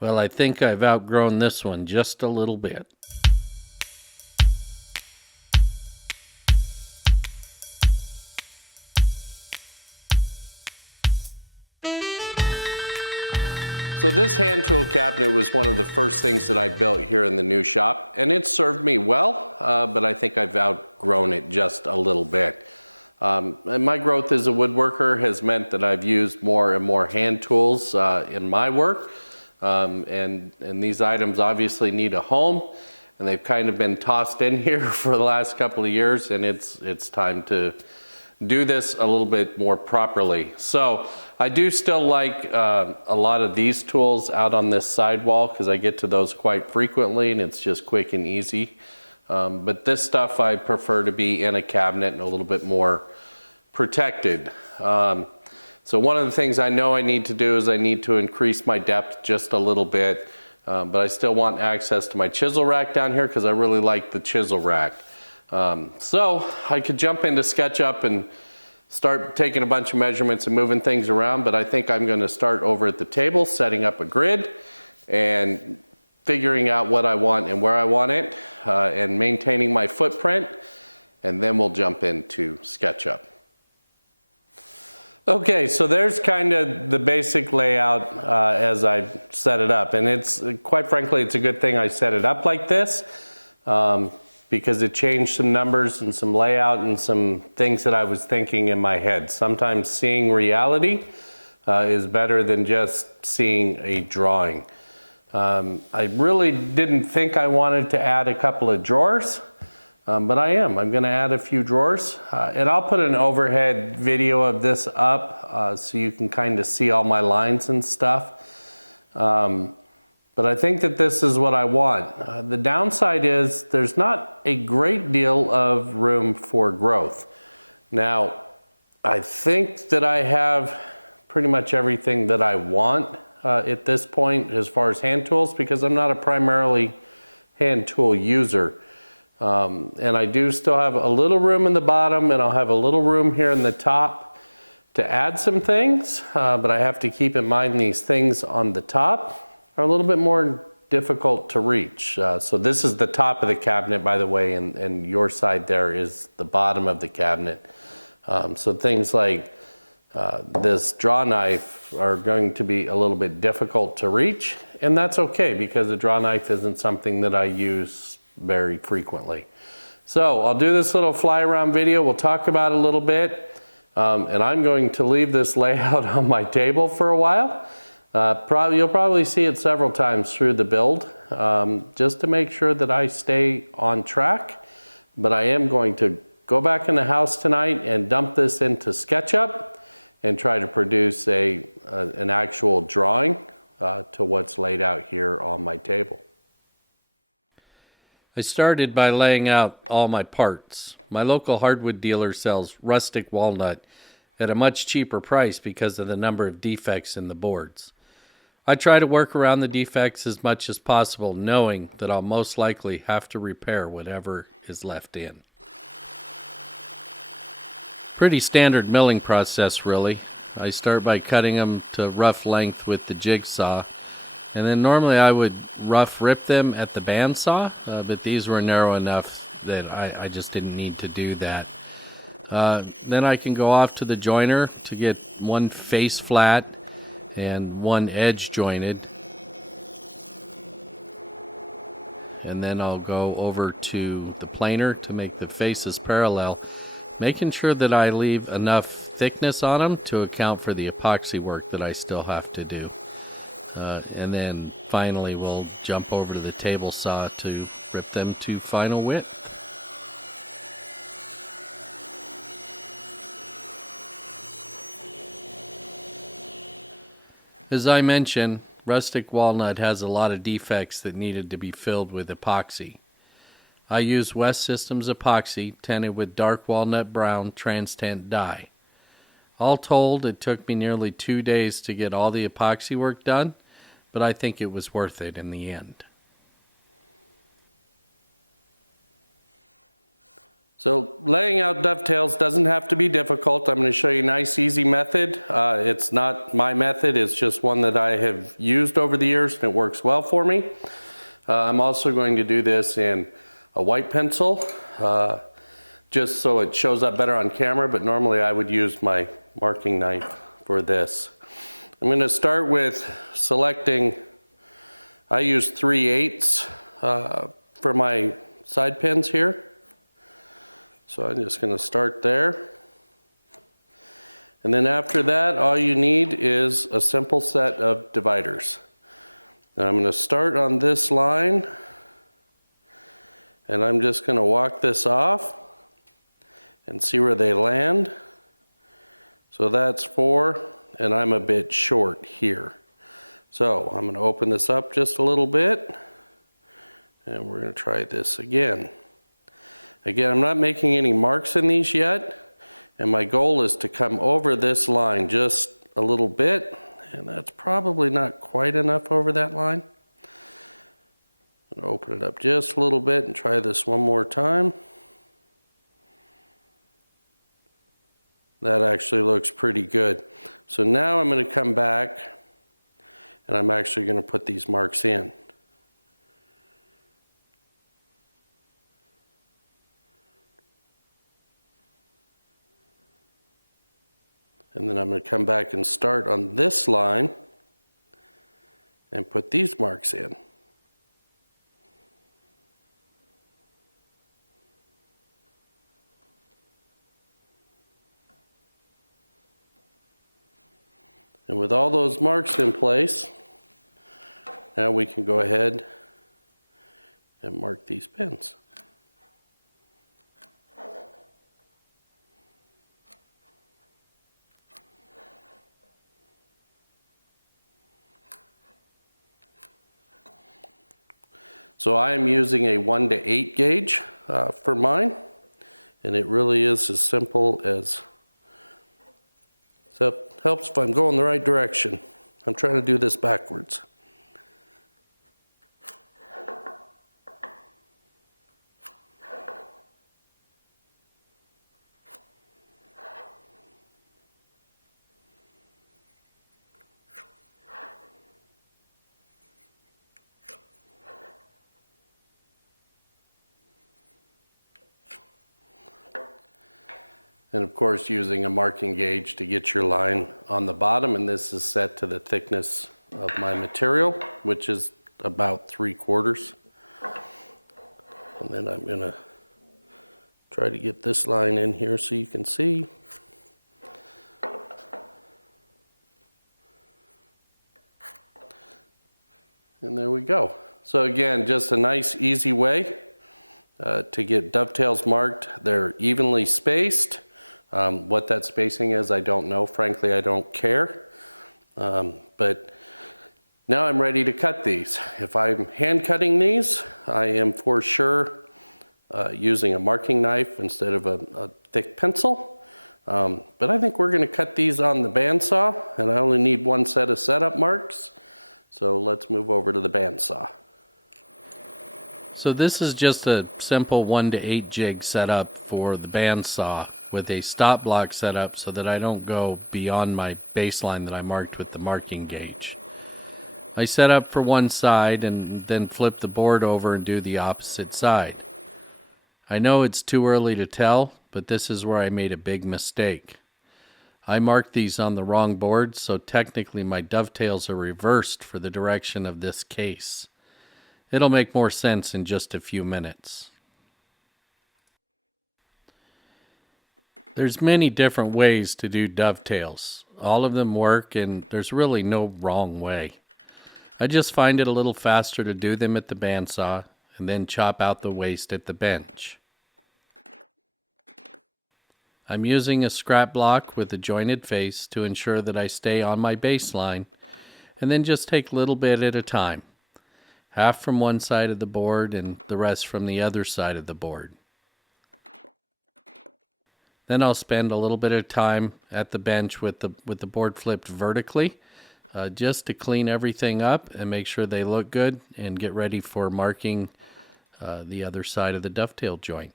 Well, I think I've outgrown this one just a little bit. So this hand tool cabinet was one of the first things that I built here in the new shop, and it served me well, but I think I've outgrown it just a little bit. And my growth as a woodworker has meant that I've used more and more hand tools in my work, and these items obviously need a home, and they've kind of been tossed in here for the last couple of years, and it's time to do this a little bit more properly. So I do still like a lot of these tools out on this sidewall because I get to those quite frequently and it's just quick and easy. But this stuff I prefer to be in a cabinet and a little bit more protected. So one of the things I know I need to do is I need to increase my depth just a little bit, but I still want access to my chisel rack down here because I really like the chisel rack. So I could jump into SketchUp and start taking a bunch of measurements and moving things around, but I think I'm going to start over at the table, setting up a grid and figuring out what I want and where I want it, and maintaining my footprint, and then we'll jump into SketchUp. Okay, so there's kind of the basic layout as I set it up, and it's quite frankly it's a good thing I set it up like this. Because it changed some numbers and some layout and some things that I was thinking in my head. Sometimes seeing reality is better than just seeing a drawing. I really didn't think I wanted to add a couple of drawers, but I am. I'm going to add a few drawers, and I'll put an overhead video of this up so you can kind of see all my lines and stuff. But I think that this is what I want. The downside is there's not a great deal of room for growth. Now, I think that I have pretty much everything that I want at this point as far as hand tools, because I'm not a primarily hand tool user. And I do still have a little room in the bottom, and I'll have a little room here in the top to add some things, but I have to keep in mind these things on the top are a little bit more difficult to reach. So this is the top of the cabinet, by the way, and your side there is the bottom of the cabinet. So things like this draw knife are going to be a little bit difficult to reach, and that's okay because the draw knife isn't something that I use very frequently. So I'll do this little fly around video. We'll talk about it a little bit, and I'm going to leave this layout on my table for a while. You'll probably see it several times through the build, just to make sure that I stay on track. But I am going to go back in the house tonight and dump this into SketchUp and try to produce an actual drawing to what's laid out here on my table. I started by laying out all my parts. My local hardwood dealer sells rustic walnut at a much cheaper price because of the number of defects in the boards. I try to work around the defects as much as possible, knowing that I'll most likely have to repair whatever is left in. Pretty standard milling process, really. I start by cutting them to rough length with the jigsaw, and then normally I would rough rip them at the bandsaw, but these were narrow enough that I just didn't need to do that. Then I can go off to the joiner to get one face flat and one edge jointed, and then I'll go over to the planer to make the faces parallel, making sure that I leave enough thickness on them to account for the epoxy work that I still have to do. And then finally we'll jump over to the table saw to rip them to final width. As I mentioned, rustic walnut has a lot of defects that needed to be filled with epoxy. I use West Systems epoxy tinted with dark walnut brown trans-tint dye. All told, it took me nearly 2 days to get all the epoxy work done, but I think it was worth it in the end. So laying out dovetails doesn't have to be difficult. I'm going to show you a nice, easy method. It's not my method, it's just one that I have used over the years and it works well for me. I'm also going to do this in a white pencil, just so it shows up better on camera, but normally I would use my marking knife for this. I'm going to start with selecting, I use 3/8 for my side pins here. So I'm just going to start there. And then after that, all you need is a simple set of dividers. Now I'm going to start on this line, and I'm just going to walk this off and see where they land. So that's 4, and I'm a bit short here. So I'm going to open this up just a little bit, and we're going to try this again. Again, I'm not making any marks in these yet, and my goal is to come over this line just a little bit, and that's probably not quite enough over that line. I'm going to open it up just a little bit and try this one more time. That actually looks pretty good. So now I'm going to come back, and I'm actually going to put these marks in. And then I'm going to come back and start on this line and put these marks in. And with all those marks in place, now we can go ahead and mark these pins. So I am using a 1/8 gauge for mine, and it really is as simple as, so helps if I'm going the right direction. I'm trying to do this backwards. And of course using a marking gauge to get your line on the bottom, and this is set to the thickness of my material, which is about 3/4. And then I'm going to try to get this line in here so you can see. And there we go. So again, just a nice easy way to get dovetails marked. They're evenly spaced. What that spacing is, I don't know. Frankly, I don't care. But now I'm ready to cut these. If I'm hand cutting these, I am for sure using a marking knife instead of a thick pencil. But I think we're going to cut these on the bandsaw, and I only need one set of setup marks. So let's move over to the bandsaw. So this is just a simple 1/8 jig setup for the bandsaw with a stop block setup so that I don't go beyond my baseline that I marked with the marking gauge. I set up for one side and then flip the board over and do the opposite side. I know it's too early to tell, but this is where I made a big mistake. I marked these on the wrong board, so technically my dovetails are reversed for the direction of this case. It'll make more sense in just a few minutes. There's many different ways to do dovetails. All of them work, and there's really no wrong way. I just find it a little faster to do them at the bandsaw and then chop out the waste at the bench. I'm using a scrap block with a jointed face to ensure that I stay on my baseline, and then just take a little bit at a time. Half from one side of the board and the rest from the other side of the board. Then I'll spend a little bit of time at the bench with the board flipped vertically, just to clean everything up and make sure they look good and get ready for marking the other side of the dovetail joint.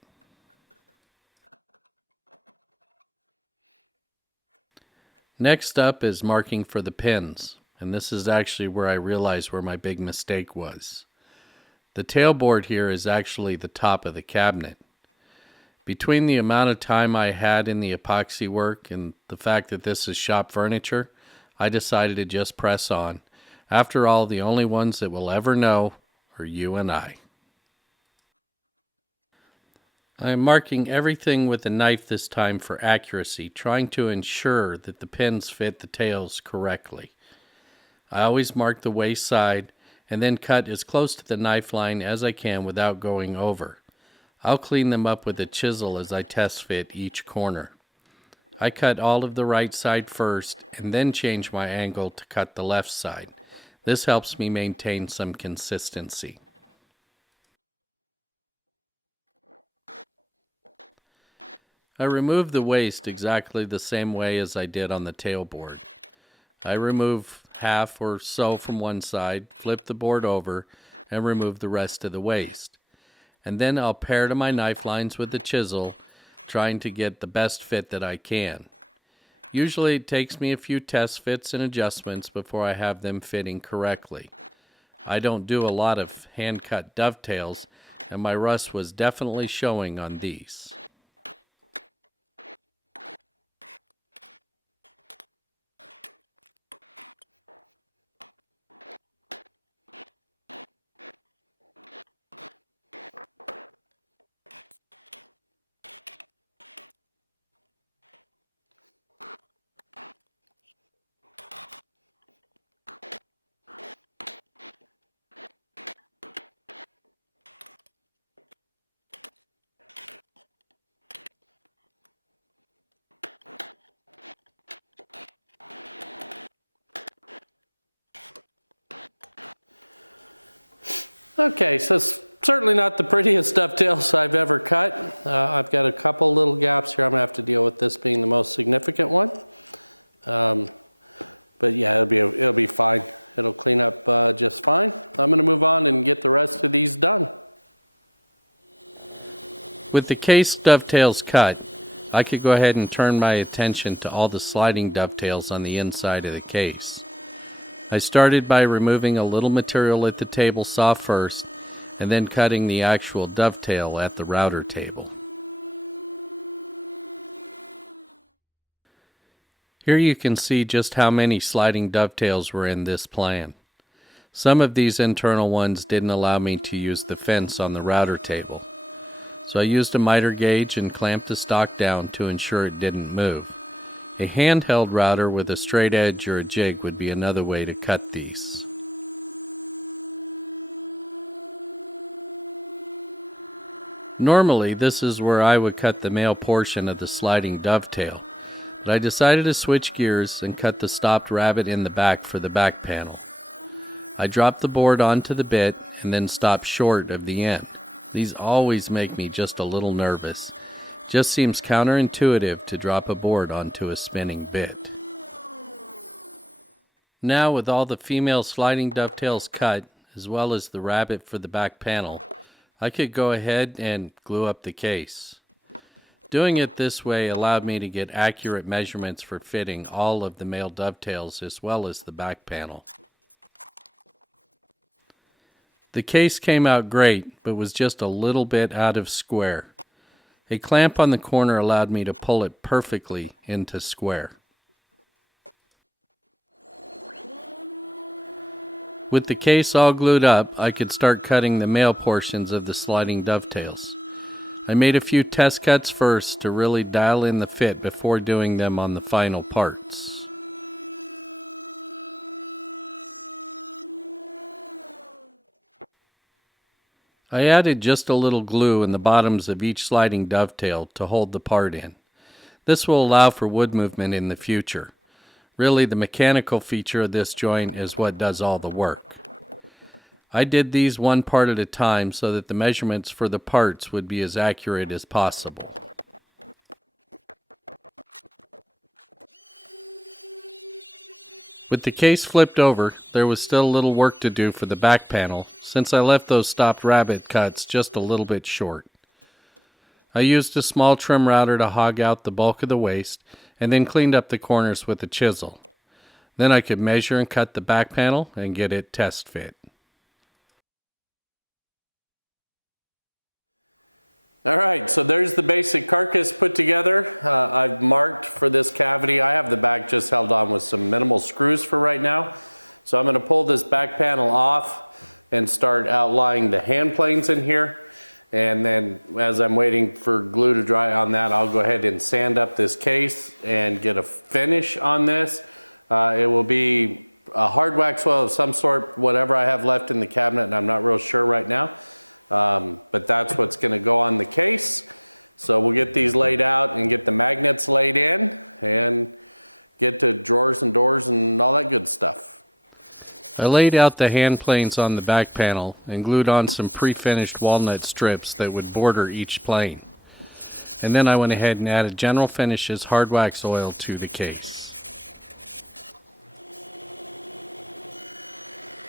Next up is marking for the pins, and this is actually where I realized where my big mistake was. The tailboard here is actually the top of the cabinet. Between the amount of time I had in the epoxy work and the fact that this is shop furniture, I decided to just press on. After all, the only ones that will ever know are you and I. I am marking everything with a knife this time for accuracy, trying to ensure that the pins fit the tails correctly. I always mark the waist side and then cut as close to the knife line as I can without going over. I'll clean them up with a chisel as I test fit each corner. I cut all of the right side first and then change my angle to cut the left side. This helps me maintain some consistency. I remove the waist exactly the same way as I did on the tailboard. I remove half or so from one side, flip the board over, and remove the rest of the waist. And then I'll pare to my knife lines with the chisel, trying to get the best fit that I can. Usually it takes me a few test fits and adjustments before I have them fitting correctly. I don't do a lot of hand-cut dovetails, and my rust was definitely showing on these. Okay, so it's certainly not the prettiest dovetails I've ever cut. I've got a couple little gaps here. I'm gonna have to deal with this being the most significant one. But yeah, it'll be fine. It'll clean up just fine. I'm gonna move on and get the rest of these done. With the case dovetails cut, I could go ahead and turn my attention to all the sliding dovetails on the inside of the case. I started by removing a little material at the table saw first, and then cutting the actual dovetail at the router table. Here you can see just how many sliding dovetails were in this plan. Some of these internal ones didn't allow me to use the fence on the router table, so I used a miter gauge and clamped the stock down to ensure it didn't move. A handheld router with a straight edge or a jig would be another way to cut these. Normally, this is where I would cut the male portion of the sliding dovetail, but I decided to switch gears and cut the stopped rabbet in the back for the back panel. I dropped the board onto the bit and then stopped short of the end. These always make me just a little nervous. Just seems counterintuitive to drop a board onto a spinning bit. Now with all the female sliding dovetails cut, as well as the rabbet for the back panel, I could go ahead and glue up the case. Doing it this way allowed me to get accurate measurements for fitting all of the male dovetails as well as the back panel. The case came out great, but was just a little bit out of square. A clamp on the corner allowed me to pull it perfectly into square. With the case all glued up, I could start cutting the male portions of the sliding dovetails. I made a few test cuts first to really dial in the fit before doing them on the final parts. I added just a little glue in the bottoms of each sliding dovetail to hold the part in. This will allow for wood movement in the future. Really, the mechanical feature of this joint is what does all the work. I did these one part at a time so that the measurements for the parts would be as accurate as possible. With the case flipped over, there was still a little work to do for the back panel, since I left those stopped rabbet cuts just a little bit short. I used a small trim router to hog out the bulk of the waist, and then cleaned up the corners with a chisel. Then I could measure and cut the back panel and get it test fit. All right, so there's the basic carcass put together. I've marked for this cavity. I have the back just held on with some minimal screws for right now. So I'm going to pull this back panel off and start outlining the hand planes in here. And then as I'm waiting for glue to dry on that, I'll go ahead and sand up this case and get a finish on this. It will be a hard wax oil of some sort, whatever I have left in the cabinet, and I'm not real sure right now. But that's what's going to go on the case. So we'll get these laid out and get the magnets laid in and get to drawers and doors and all that good stuff. I laid out the hand planes on the back panel and glued on some pre-finished walnut strips that would border each plane. And then I went ahead and added General Finishes hard wax oil to the case.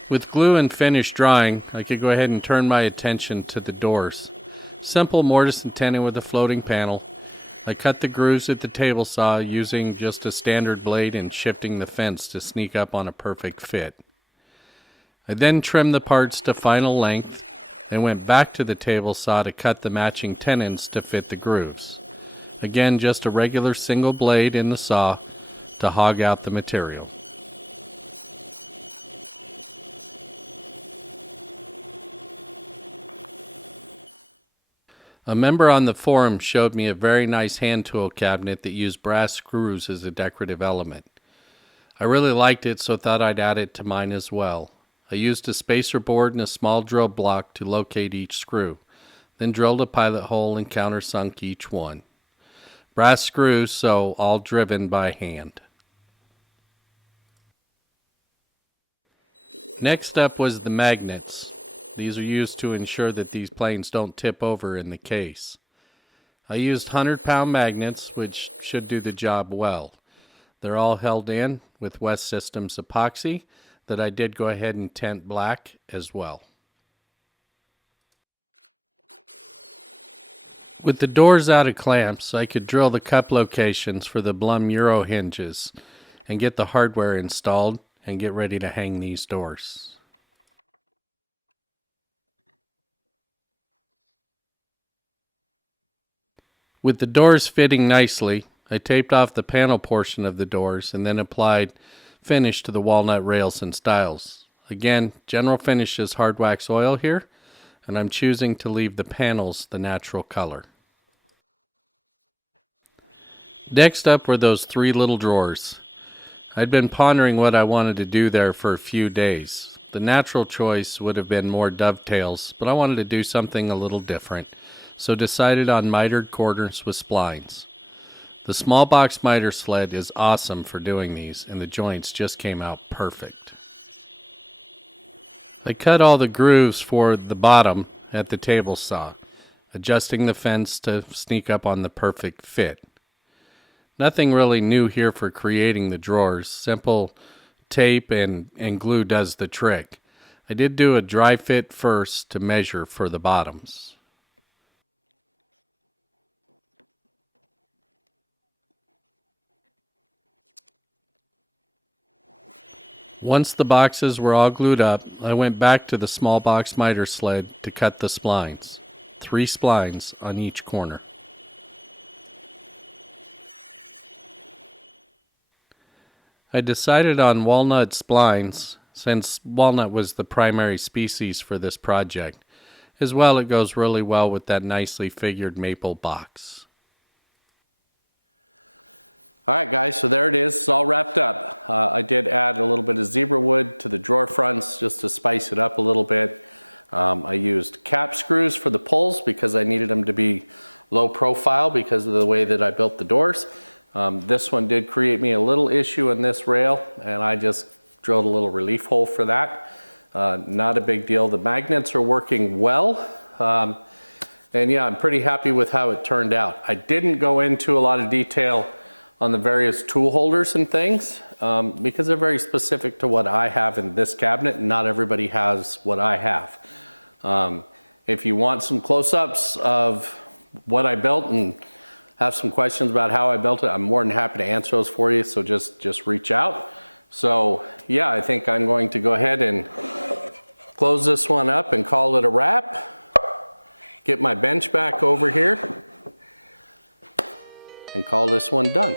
With glue and finish drying, I could go ahead and turn my attention to the doors. Simple mortise and tenon with a floating panel. I cut the grooves at the table saw using just a standard blade and shifting the fence to sneak up on a perfect fit. I then trimmed the parts to final length and went back to the table saw to cut the matching tenons to fit the grooves. Again, just a regular single blade in the saw to hog out the material. A member on the forum showed me a very nice hand tool cabinet that used brass screws as a decorative element. I really liked it, so thought I'd add it to mine as well. I used a spacer board and a small drill block to locate each screw, then drilled a pilot hole and countersunk each one. Brass screws, so all driven by hand. Next up was the magnets. These are used to ensure that these planes don't tip over in the case. I used 100-pound magnets, which should do the job well. They're all held in with West Systems epoxy that I did go ahead and tint black as well. With the doors out of clamps, I could drill the cup locations for the Blum Euro hinges and get the hardware installed and get ready to hang these doors. With the doors fitting nicely, I taped off the panel portion of the doors and then applied finish to the walnut rails and stiles. Again, General Finishes hard wax oil here, and I'm choosing to leave the panels the natural color. Next up were those 3 little drawers. I'd been pondering what I wanted to do there for a few days. The natural choice would have been more dovetails, but I wanted to do something a little different, so decided on mitered corners with splines. The small box miter sled is awesome for doing these, and the joints just came out perfect. I cut all the grooves for the bottom at the table saw, adjusting the fence to sneak up on the perfect fit. Nothing really new here for creating the drawers. Simple tape and glue does the trick. I did do a dry fit first to measure for the bottoms. Once the boxes were all glued up, I went back to the small box miter sled to cut the splines. 3 splines on each corner. I decided on walnut splines since walnut was the primary species for this project. As well, it goes really well with that nicely figured maple box. All right, guys, so there it is. It's all wrapped up. I did add a little bit of zebra wood to the drawer fronts just to spice it up a little bit. I used cap screws for the pulls because I needed them to be low profile because of the way that I built the doors. This one did create me a little issue in this rail, and I just drilled a little relief hole for that. Not a big deal. The magnets are working well. And yeah, I'm pretty happy with how it turned out. I didn't go into a lot of detail on the various tool holders and things because they're very specific to what I have in this cabinet, and not everybody has what I have. If you want some close-ups of what I built and have some questions about how I built it, I'm more than happy to answer those for you, so just reach out. So yeah, I think I'm going to go ahead and close this one up and call it a wrap. Get my bench back over here and call this one done.